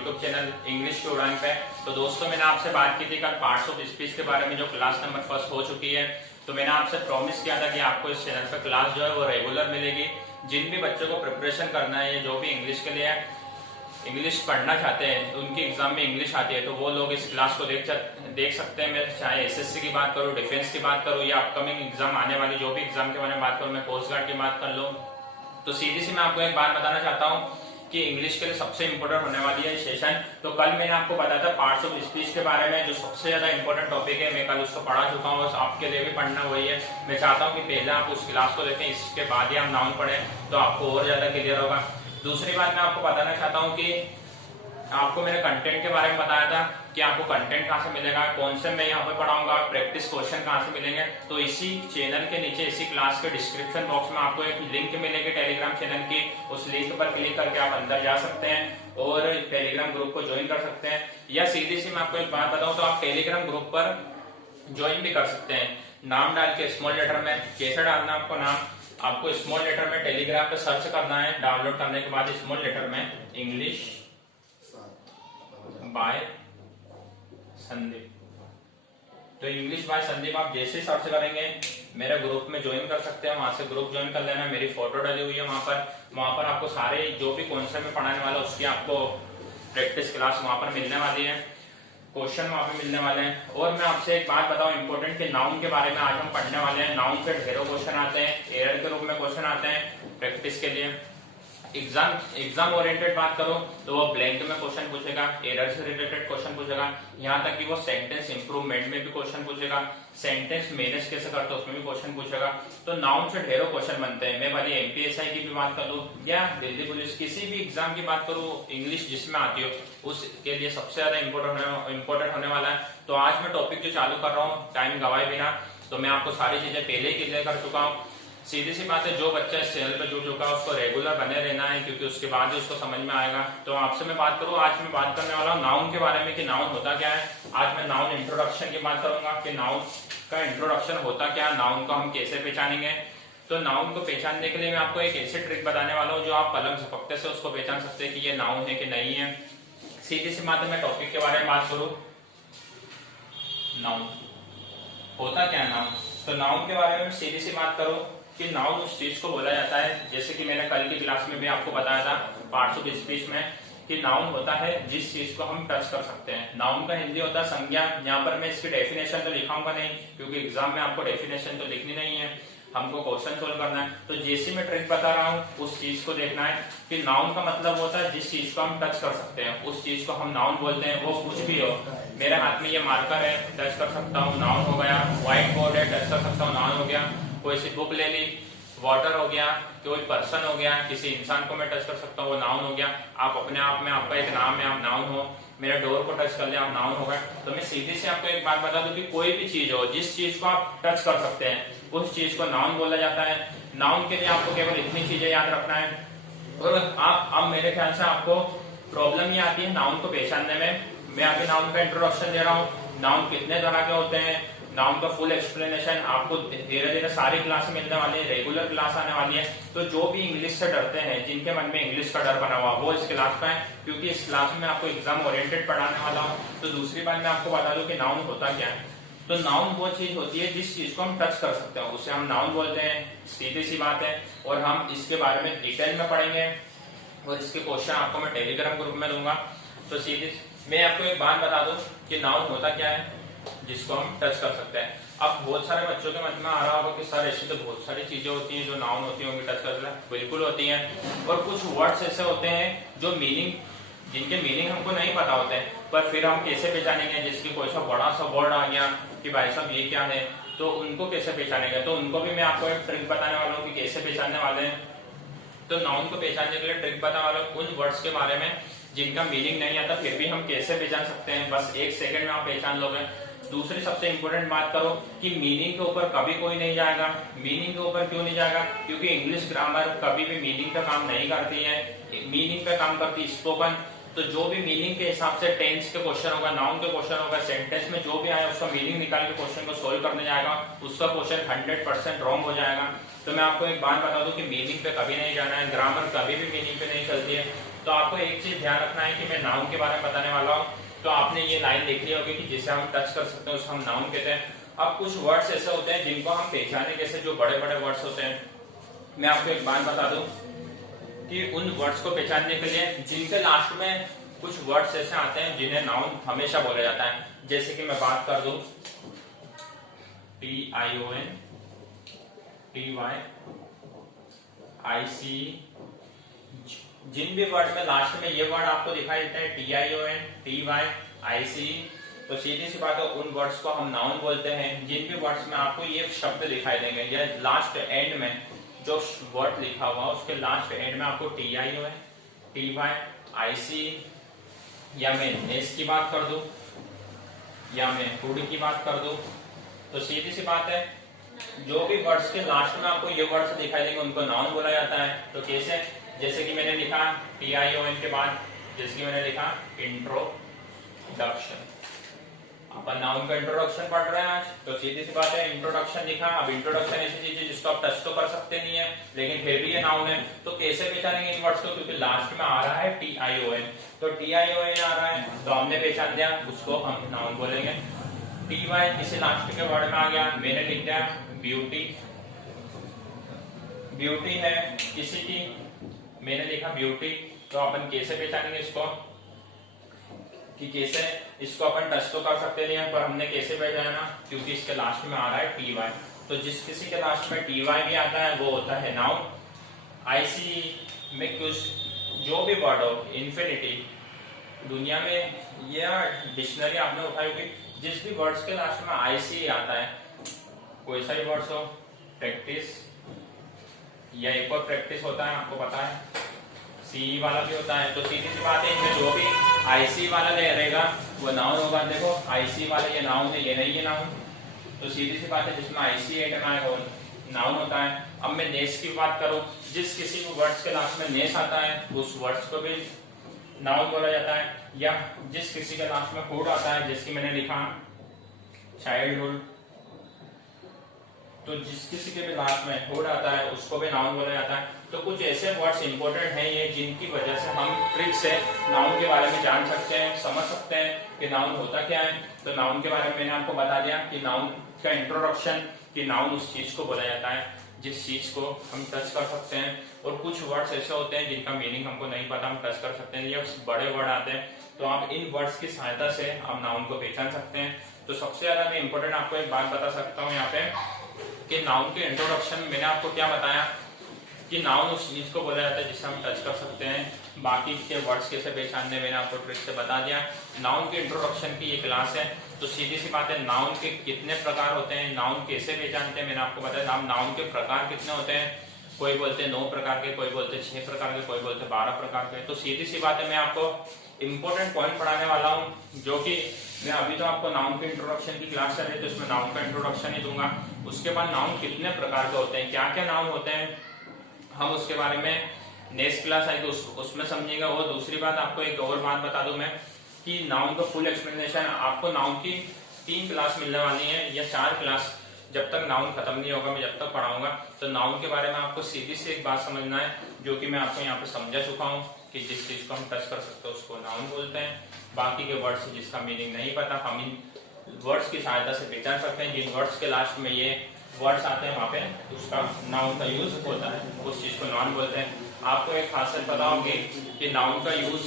YouTube channel English की उड़ान पे। तो दोस्तों मैंने आपसे बात की थी कल पार्ट्स ऑफ स्पीच के बारे में जो क्लास नंबर फर्स्ट हो चुकी है। तो मैंने आपसे प्रॉमिस किया था कि आपको इस चैनल पे क्लास जो है वो रेगुलर मिलेगी। जिन भी बच्चों को प्रिपरेशन करना है जो भी इंग्लिश के लिए इंग्लिश पढ़ना चाहते हैं, उनकी एग्जाम में इंग्लिश आती है, तो वो लोग इस क्लास को देख सकते हैं। मैं चाहे एसएससी की बात करूँ, डिफेंस की बात करूँ या अपकमिंग एग्जाम आने वाली जो भी एग्जाम के बारे में बात करूँ, मैं कोस्ट गार्ड की बात कर लूँ, तो सीधी सी मैं आपको एक बात बताना चाहता हूँ कि इंग्लिश के लिए सबसे इंपॉर्टेंट होने वाली है सेशन। तो कल मैंने आपको बताया था पार्ट्स ऑफ स्पीच के बारे में जो सबसे ज्यादा इंपॉर्टेंट टॉपिक है। मैं कल उसको पढ़ा चुका हूँ, आपके लिए भी पढ़ना वही है। मैं चाहता हूँ कि पहले आप उस क्लास को देखें, इसके बाद ही आप नाउन पढ़ें तो आपको और ज्यादा क्लियर होगा। दूसरी बात मैं आपको बताना चाहता हूँ कि आपको मैंने कंटेंट के बारे में बताया था कि आपको कंटेंट कहाँ से मिलेगा, कौन से मैं यहाँ पे पढ़ाऊंगा, प्रैक्टिस क्वेश्चन कहाँ से मिलेंगे। तो इसी चैनल के नीचे इसी क्लास के डिस्क्रिप्शन बॉक्स में आपको एक लिंक मिलेगी टेलीग्राम चैनल की। उस लिंक पर क्लिक करके आप अंदर जा सकते हैं और टेलीग्राम ग्रुप को ज्वाइन कर सकते हैं। या सीधी सी मैं आपको एक बात बताऊं तो आप टेलीग्राम ग्रुप पर ज्वाइन भी कर सकते हैं। नाम डाल के स्मॉल लेटर में, कैसे डालना आपको नाम, आपको स्मॉल लेटर में टेलीग्राम पे सर्च करना है। डाउनलोड करने के बाद स्मॉल लेटर में इंग्लिश बाय संदीप, तो इंग्लिश बाय संदीप आप जैसे सर्च करेंगे मेरे ग्रुप में ज्वाइन कर सकते हैं। वहां से ग्रुप ज्वाइन कर लेना। मेरी फोटो डाली हुई है वहां पर आपको सारे जो भी कॉन्सेप्ट में पढ़ाने वाला उसकी आपको प्रैक्टिस क्लास वहां पर मिलने वाली है, क्वेश्चन वहां पे मिलने वाले हैं। और मैं आपसे एक बात बताऊं इंपॉर्टेंट कि नाउन के बारे में आज हम पढ़ने वाले हैं। नाउन से ढेरों क्वेश्चन आते हैं, एरर के रूप में क्वेश्चन आते हैं प्रैक्टिस के लिए। एग्जाम ओरिएंटेड बात करो तो वो ब्लैंक में क्वेश्चन पूछेगा, एरर से रिलेटेड क्वेश्चन पूछेगा, यहाँ तक कि वो सेंटेंस इंप्रूवमेंट में भी क्वेश्चन पूछेगा, सेंटेंस मैनेज कैसे करते हो उसमें भी क्वेश्चन पूछेगा। तो नाउन से ढेरों क्वेश्चन बनते हैं। मैं भले एमपीएसआई की भी बात करूँ या दिल्ली पुलिस किसी भी एग्जाम की बात करूँ, इंग्लिश जिसमें आती हो उसके लिए सबसे ज्यादा इंपॉर्टेंट होने वाला है। तो आज मैं टॉपिक जो चालू कर रहा हूँ टाइम गवाए बिना, तो मैं आपको सारी चीजें पहले ही क्लियर कर चुका हूँ। सीधी सी बात है, जो बच्चा इस चैनल पे जुड़ चुका है उसको रेगुलर बने रहना है, क्योंकि उसके बाद ही उसको समझ में आएगा। तो आपसे मैं बात करूँ, आज मैं बात करने वाला हूँ नाउन के बारे में कि नाउन होता क्या है। आज मैं नाउन इंट्रोडक्शन की बात करूंगा कि नाउन का इंट्रोडक्शन होता क्या है, नाउन को हम कैसे पहचानेंगे। तो नाउन को पहचानने के लिए मैं आपको एक ऐसी ट्रिक बताने वाला हूँ जो आप कलम झपकते से उसको पहचान सकते हैं कि ये नाउन है कि नहीं है। सीधी सी बात है, मैं टॉपिक के बारे में बात करूँ, नाउन होता क्या है नाउन। तो नाउन के बारे में सीधी सी बात करो कि नाउन उस चीज को बोला जाता है, जैसे कि मैंने कल की क्लास में भी आपको बताया था पार्ट्स ऑफ स्पीच में, कि नाउन होता है जिस चीज को हम टच कर सकते हैं। नाउन का हिंदी होता है संज्ञा। यहाँ पर मैं इसकी डेफिनेशन तो लिखाऊंगा नहीं, क्योंकि एग्जाम में आपको डेफिनेशन तो लिखनी नहीं है, हमको क्वेश्चन सोल्व करना है। तो जैसी मैं ट्रिक बता रहा हूँ उस चीज को देखना है कि नाउन का मतलब होता है जिस चीज को हम टच कर सकते हैं, उस चीज को हम नाउन बोलते हैं। वो कुछ भी हो, मेरे हाथ में ये मार्कर है, टच कर सकता हूँ, नाउन हो गया। व्हाइट बोर्ड है, टच कर सकता हूँ, नाउन हो गया। कोई सी बुक ले ली, वाटर हो गया। कोई पर्सन हो गया, किसी इंसान को मैं टच कर सकता हूँ, वो नाउन हो गया। आप अपने आप में, आपका एक नाम है, आप नाउन हो। मेरे डोर को टच कर लिया, आप नाउन हो गए। तो मैं सीधी से आपको एक बात बता दूं कि कोई भी चीज हो जिस चीज को आप टच कर सकते हैं उस चीज को नाउन बोला जाता है। नाउन के लिए आपको केवल इतनी चीजें याद रखना है। और आप अब मेरे ख्याल से आपको प्रॉब्लम ये आती है नाउन को पहचानने में। मैं अभी नाउन का इंट्रोडक्शन दे रहा हूँ, नाउन कितने तरह के होते हैं, नाउन का फुल एक्सप्लेनेशन आपको धीरे धीरे सारी क्लास मिलने वाली है, रेगुलर क्लास आने वाली है। तो जो भी इंग्लिश से डरते हैं, जिनके मन में इंग्लिश का डर बना हुआ, वो इस क्लास में, क्योंकि इस क्लास में आपको एग्जाम ओरिएंटेड पढ़ाने वाला हूँ। तो दूसरी बात मैं आपको बता दूं कि नाउन होता क्या है। तो नाउन वो चीज होती है जिस चीज को हम टच कर सकते हैं, उसे हम नाउन बोलते हैं। सीधी सी बात है, और हम इसके बारे में डिटेल में पढ़ेंगे और इसके क्वेश्चन आपको मैं टेलीग्राम ग्रुप में दूंगा। तो सीधी मैं आपको एक बात बता दूं कि नाउन होता क्या है जिसको हम टच कर सकते हैं। अब बहुत सारे बच्चों के मन में आ रहा होगा कि सर ऐसी तो बहुत सारी चीजें होती हैं जो नाउन होती होंगी टच कर सकते हैं। बिल्कुल होती हैं। और कुछ वर्ड्स ऐसे होते हैं जो जिनके मीनिंग हमको नहीं पता होते हैं, पर फिर हम कैसे पहचानेंगे। जिसकी कोई सा बड़ा सा वर्ड आ गया कि भाई साहब ये क्या है, तो उनको कैसे पहचानेंगे। तो उनको भी मैं आपको एक ट्रिक बताने वाला हूँ कि कैसे पहचानने वाले हैं। तो नाउन को पहचानने के लिए ट्रिक बताने वाला हूँ उन वर्ड्स के बारे में जिनका मीनिंग नहीं आता, फिर भी हम कैसे पहचान सकते हैं। बस 1 सेकंड में आप पहचान लोगे। दूसरी सबसे इंपॉर्टेंट बात करो कि मीनिंग के ऊपर कभी कोई नहीं जाएगा। मीनिंग के ऊपर क्यों नहीं जाएगा? क्योंकि इंग्लिश ग्रामर कभी भी मीनिंग पे काम नहीं करती है, मीनिंग पे काम करती है स्पोकन। तो जो भी मीनिंग के हिसाब से टेंस के क्वेश्चन होगा, नाउन के क्वेश्चन होगा, सेंटेंस में जो भी आया उसका मीनिंग निकाल के क्वेश्चन को सोल्व करने जाएगा, उसका क्वेश्चन 100% रॉन्ग हो जाएगा। तो मैं आपको एक बात बता दूं कि मीनिंग पे कभी नहीं जाना है, ग्रामर कभी भी मीनिंग पे नहीं चलती है। तो आपको एक चीज ध्यान रखना है कि मैं नाउन के बारे में बताने वाला हूँ। तो आपने ये लाइन लिख ली होगी कि जिसे हम टच कर सकते हैं उसको हम नाउन कहते हैं। अब कुछ वर्ड्स ऐसे होते हैं जिनको हम पहचाने, जैसे जो बड़े बड़े वर्ड्स होते हैं। मैं आपको एक बात बता दूं कि उन वर्ड्स को पहचानने के लिए जिनके लास्ट में कुछ वर्ड्स ऐसे आते हैं जिन्हें नाउन हमेशा बोला जाता है, जैसे कि मैं बात कर दूं TION, TY, IC, जिन भी वर्ड में लास्ट में ये वर्ड आपको दिखाई देता है TION, TY, IC, तो सीधी सी बात है उन वर्ड्स को हम नाउन बोलते हैं। जिन भी वर्ड्स में आपको ये शब्द दिखाई देंगे या लास्ट एंड में जो वर्ड लिखा हुआ उसके लास्ट एंड में आपको TION, TY, IC, या मैं एस की बात कर दूं या मैं हुड की बात कर दूं, तो सीधी सी बात है जो भी वर्ड्स के लास्ट में आपको ये वर्ड्स दिखाई देंगे उनको नाउन बोला जाता है। तो कैसे, जैसे कि मैंने लिखा TION के बाद, जैसे कि मैंने लिखा इंट्रोडक्शन, अपन नाउन का इंट्रोडक्शन पढ़ रहे हैं आज, तो सीधी सी बात है इंट्रोडक्शन लिखा। अब इंट्रोडक्शन ऐसी चीज है जिसको आप टच तो कर सकते नहीं है लेकिन फिर भी ये नाउन है। तो कैसे पहचानेंगे इन वर्ड्स को, क्योंकि लास्ट में आ रहा है TION, तो TION आ रहा है तो हमने पहचान दिया, उसको हम नाउन बोलेंगे। TY किसी लास्ट के वर्ड में आ गया, मैंने लिख दिया ब्यूटी, ब्यूटी है किसी की, मैंने लिखा ब्यूटी, तो अपन कैसे पहचानेंगे इसको कि कैसे इसको अपन टच तो कर सकते नहीं है पर हमने कैसे पहचाना, क्योंकि इसके लास्ट में आ रहा है TY, तो जिस किसी के लास्ट में TY भी आता है वो होता है नाउन। IC में कुछ जो भी वर्ड हो, इन्फिनिटी, दुनिया में यह डिक्शनरी आपने उठाई होगी, जिस भी वर्ड्स के लास्ट में IC आता है, कोई सा भी वर्ड्स हो, प्रैक्टिस या एक और प्रैक्टिस होता है आपको पता है, CE वाला भी होता है, तो सीधी सी बात है इनमें जो भी IC वाला रहेगा वो नाउन होगा। देखो IC वाला ये नाउन है, ये नहीं है नाउन, तो सीधी सी बात है जिसमें IC एड में आएगा वो नाउन होता है। अब मैं नेस की बात करूं, जिस किसी भी वर्ड्स के लास्ट में नेस आता है उस वर्ड्स को भी नाउन बोला जाता है। या जिस किसी के लास्ट में हुड आता है, जैसे मैंने लिखा चाइल्डहुड, तो जिस किसी के भी लास्ट में हुड आता है उसको भी नाउन बोला जाता है। तो कुछ ऐसे वर्ड्स इंपॉर्टेंट हैं ये जिनकी वजह से हम ट्रिक से नाउन के बारे में जान सकते हैं, समझ सकते हैं कि नाउन होता क्या है। तो नाउन के बारे में मैंने आपको बता दिया कि नाउन का इंट्रोडक्शन, कि नाउन उस चीज को बोला जाता है जिस चीज को हम टच कर सकते हैं, और कुछ वर्ड्स ऐसे होते हैं जिनका मीनिंग हमको नहीं पता, हम टच कर सकते हैं, या बड़े वर्ड आते हैं तो आप इन वर्ड्स की सहायता से आप नाउन को पहचान सकते हैं। तो सबसे ज्यादा मैं इंपॉर्टेंट आपको एक बात बता सकता हूँ यहाँ पे कि नाउन के इंट्रोडक्शन में मैंने आपको क्या बताया कि नाउन उस चीज को बोला जाता है जिसे हम टच कर सकते हैं। बाकी के वर्ड्स कैसे पहचानने मैंने आपको ट्रिक से बता दिया। नाउन के इंट्रोडक्शन की ये क्लास है, तो सीधी सी बात है नाउन के कितने प्रकार होते हैं, नाउन कैसे पहचानते हैं मैंने आपको बताया। नाउन के प्रकार कितने होते हैं, कोई बोलते हैं 9 प्रकार के, कोई बोलते हैं 6 प्रकार के, कोई बोलते हैं 12 प्रकार के। तो सीधी सी बात है मैं आपको इंपॉर्टेंट पॉइंट पढ़ाने वाला हूँ, जो कि मैं अभी तो आपको नाउन के इंट्रोडक्शन की क्लास चल रही है तो इसमें नाउन का इंट्रोडक्शन ही दूंगा। उसके बाद नाउन कितने प्रकार के होते हैं, क्या क्या नाउन होते हैं, हम उसके बारे में नेक्स्ट क्लास आएगी तो उसमें समझिएगा। और दूसरी बात आपको एक और बात बता दूं मैं कि नाउन का फुल एक्सप्लेनेशन आपको नाउन की 3 क्लास मिलने वाली है या 4 क्लास, जब तक नाउन खत्म नहीं होगा मैं जब तक पढ़ाऊंगा। तो नाउन के बारे में आपको सीधी सी एक बात समझना है, जो कि मैं आपको यहाँ पे समझा चुका हूँ कि जिस चीज को हम टच कर सकते हैं उसको नाउन बोलते हैं। बाकी के वर्ड्स जिसका मीनिंग नहीं पता हम इन वर्ड्स की सहायता से पहचान सकते हैं। जिन वर्ड्स के लास्ट में ये वर्ड्स आते हैं वहाँ पे उसका नाउन का यूज होता है, उस चीज को नाउन बोलते हैं। आपको एक खासियत पता होगी कि नाउन का यूज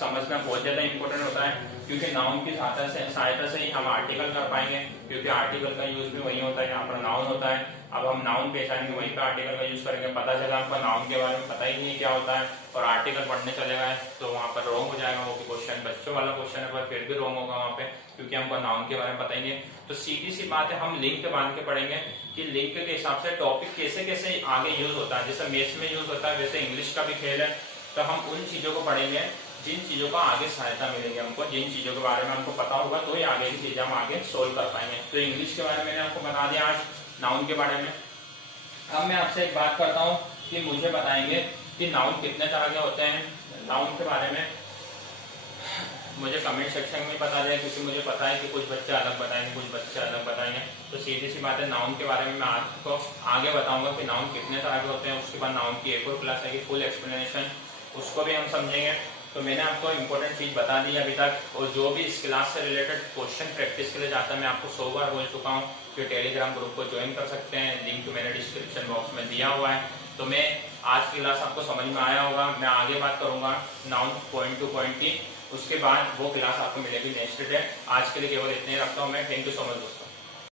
समझना बहुत ज्यादा इंपॉर्टेंट होता है, क्योंकि नाउन की सहायता से ही हम आर्टिकल कर पाएंगे, क्योंकि आर्टिकल का यूज भी वही होता है जहाँ पर नाउन होता है। अब हम नाउन पहचानेंगे वहीं पे आर्टिकल का यूज करेंगे। पता चला हमको नाउन के बारे में पता ही नहीं क्या होता है और आर्टिकल पढ़ने चले गए तो वहाँ पर रॉन्ग हो जाएगा। वो क्वेश्चन बच्चों वाला क्वेश्चन है पर फिर भी रॉन्ग होगा वहाँ पे, क्योंकि हमको नाउन के बारे में पता ही नहीं। तो सीधी सी बात है हम लिंक बांध के पढ़ेंगे कि लिंक के हिसाब से टॉपिक कैसे कैसे आगे यूज होता है। जैसे मैथ्स में यूज होता है वैसे इंग्लिश का भी खेल है, तो हम उन चीजों को पढ़ेंगे जिन चीजों का आगे सहायता मिलेगी हमको, जिन चीजों के बारे में हमको पता होगा तो ही आगे की चीजें हम आगे सोल्व कर पाएंगे। तो इंग्लिश के बारे में मैंने आपको बता दिया आज, नाउन के बारे में। अब मैं आपसे एक बात करता हूँ कि मुझे बताएंगे कि नाउन कितने तरह के होते हैं। नाउन के बारे में मुझे कमेंट सेक्शन में बता दें, क्योंकि मुझे पता है कि कुछ बच्चे अलग बताएंगे कुछ बच्चे अलग बताएंगे। तो सीधी सी बात है नाउन के बारे में मैं आपको आगे बताऊंगा कि नाउन कितने तरह के होते हैं। उसके बाद नाउन की एक और क्लास आएगी फुल एक्सप्लेनेशन उसको भी हम समझेंगे। तो मैंने आपको इम्पोर्टेंट चीज बता दी अभी तक, और जो भी इस क्लास से रिलेटेड क्वेश्चन प्रैक्टिस के लिए चाहता है, मैं आपको 100 बार बोल चुका हूँ कि टेलीग्राम ग्रुप को ज्वाइन कर सकते हैं, लिंक मैंने डिस्क्रिप्शन बॉक्स में दिया हुआ है। तो मैं आज की क्लास आपको समझ में आया होगा। मैं आगे बात करूंगा नाउन पॉइंट टू पॉइंट की, उसके बाद वो क्लास आपको मिलेगी नेक्स्ट डे। आज के लिए केवल इतने ही रखता हूँ मैं। थैंक यू सो मच दोस्तों।